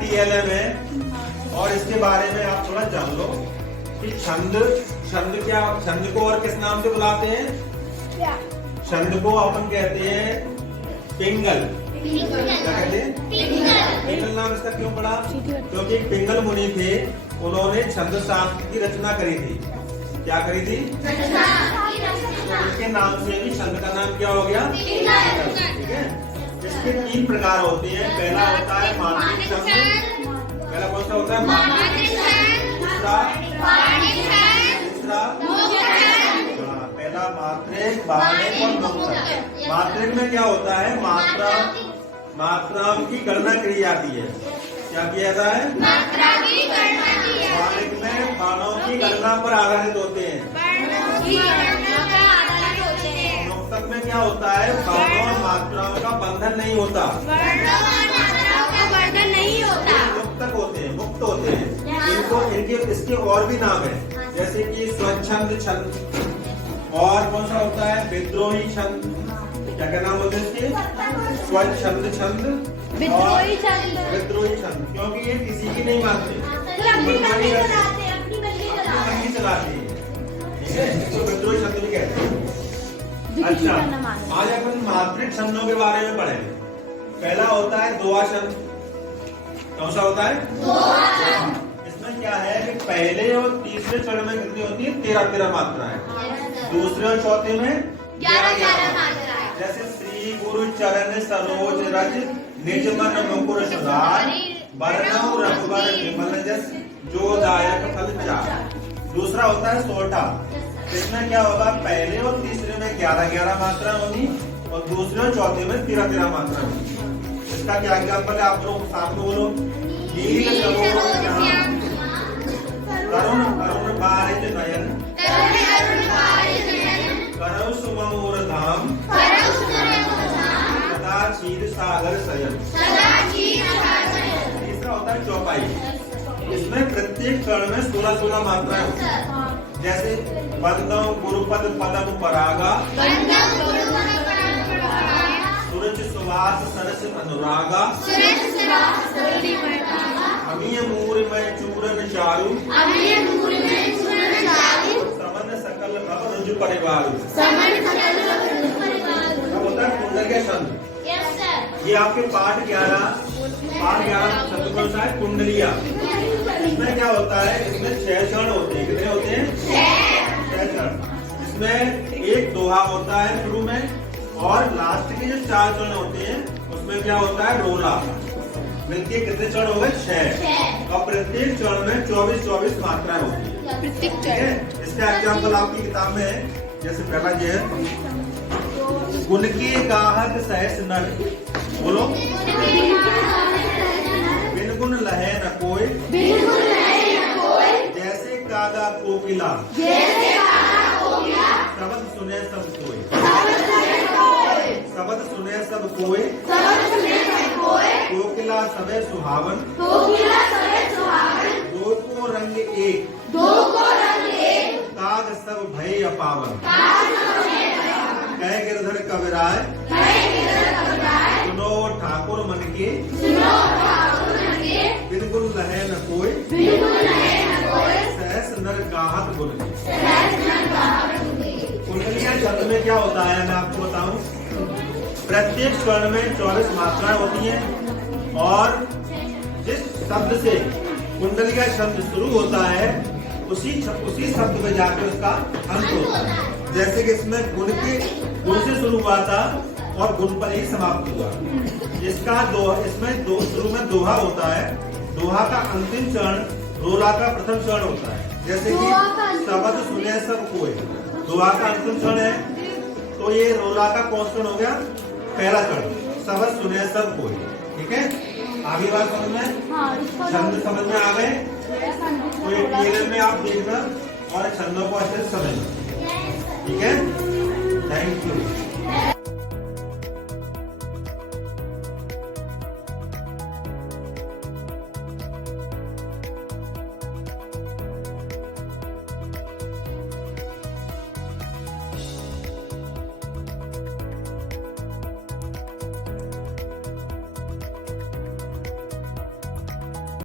TLM है और इसके बारे में आप थोड़ा जान लो कि छंद को और किस नाम से बुलाते हैं? छंद को अपन कहते हैं पिंगल। क्या कहते हैं? पिंगल नाम इसका क्यों पड़ा? क्योंकि एक पिंगल मुनि थे, उन्होंने छंद शास्त्र की रचना करी थी। क्या करी थी? तो इसके नाम से भी छंद का नाम क्या हो गया? ठीक है। इसके 3 प्रकार होते हैं। पहला होता है मात्रिक छंद। पहला कौन सा होता है? मात्रिक छंद। दूसरा पहला मात्रिक, बाणिक और मुक्त। मात्रिक में क्या होता है? मात्राओं की गणना की जाती है। क्या किया जाता है? मात्रा की गणना की जाती है। बाणिक में बाणों की गणना पर आधारित होते हैं। मुक्तक में क्या होता है? बाणों और मात्राओं का बंधन नहीं होता। मुक्तक होते हैं, मुक्त होते हैं। इसके और भी नाम है, जैसे कि स्वच्छंद छंद और कौन सा होता है? विद्रोही छंद। क्या नाम होते हैं इसके? स्वच्छंद छंद, विद्रोही छंद। क्योंकि ये किसी की नहीं मानते, अपनी मर्जी चलाते हैं। ठीक है, तो विद्रोही छंद भी कहते हैं। अच्छा, आज अपन मात्रिक छंदों के बारे में पढ़ेंगे। पहला होता है दोहा छंद। कौन सा होता है? इसमें क्या है कि पहले और तीसरे चरण में कितनी होती है? 13 मात्राएं। दूसरे और चौथे में 11 मात्राएं। जैसे श्री गुरु चरण सरोज रज निज मन मुकुर सुधार बरनऊ रघुबर विमल जस जो दायक फल चार। दूसरा होता है सोठा। इसमें क्या होगा? पहले और तीसरे में 11 मात्राएं होगी और दूसरे और चौथे में 13 मात्राएं होगी। इसका क्या एग्जाम्पल है? आप लोग साथ में बोलो। करुण करुण बारिज नयन करौ सुममोर धाम सदा क्षीर सागर शयन। तीसरा होता है चौपाई। इसमें प्रत्येक चरण में 16 मात्राएं होती है। जैसे वंदम गुरुपद पदम परागा सूरज सुवास सरस अनुरागा अमीय मूर में चूरन चारु समन सकल भव रुजु परिवारु। होता है कुंडल के छंद। ये आपके पाठ 11 शब्द कौन सा है? कुंडलिया। इसमें क्या होता है? इसमें 6 चरण होते हैं। कितने होते हैं? 6 चरण। इसमें एक दोहा होता है शुरू में और लास्ट के जो 4 चरण होते हैं उसमें क्या होता है? रोला। मिलके कितने चरण हो गए? 6। और प्रत्येक चरण में 24 मात्राएं होती है। प्रत्येक चरण। इसका एग्जाम्पल आपकी किताब में है। जैसे पहला ये है, गुण की गाहक सहस नर। बोलो। बिन गुण लहे न कोई जैसे कागा कोकिला शब्द सुने सब कोई। शब्द सुने सब कोई कोकिला सबे सुहावन दो को रंग एक काग सब भय अपावन। कह गिरधर कविराय सुनो ठाकुर मन के बिल्कुल लहे न कोई सहस नर गाहत गुण। कुंडलिया छंद में क्या होता है मैं आपको बताऊं। प्रत्येक स्वर्ण में 24 मात्राएं होती हैं और जिस शब्द से कुंडलिया छंद शुरू होता है उसी शब्द में जाकर उसका अंत होता है। जैसे कि इसमें गुण से शुरू हुआ था और गुण पर ही समाप्त हुआ। इसका इसमें शुरू में दोहा होता है। दोहा का अंतिम चरण रोला का प्रथम चरण होता है। जैसे कि शब्द सुने सब कोई दोहा का अंतिम चरण है, तो ये रोला का कौन चरण हो गया? पहला चरण। शब्द सुने सब कोई। ठीक है, आगे बात समझ में? छंद समझ में आ गए? तो ये TLM में आप देखना और छंदों को अच्छे से समझना। ठीक है, थैंक यू।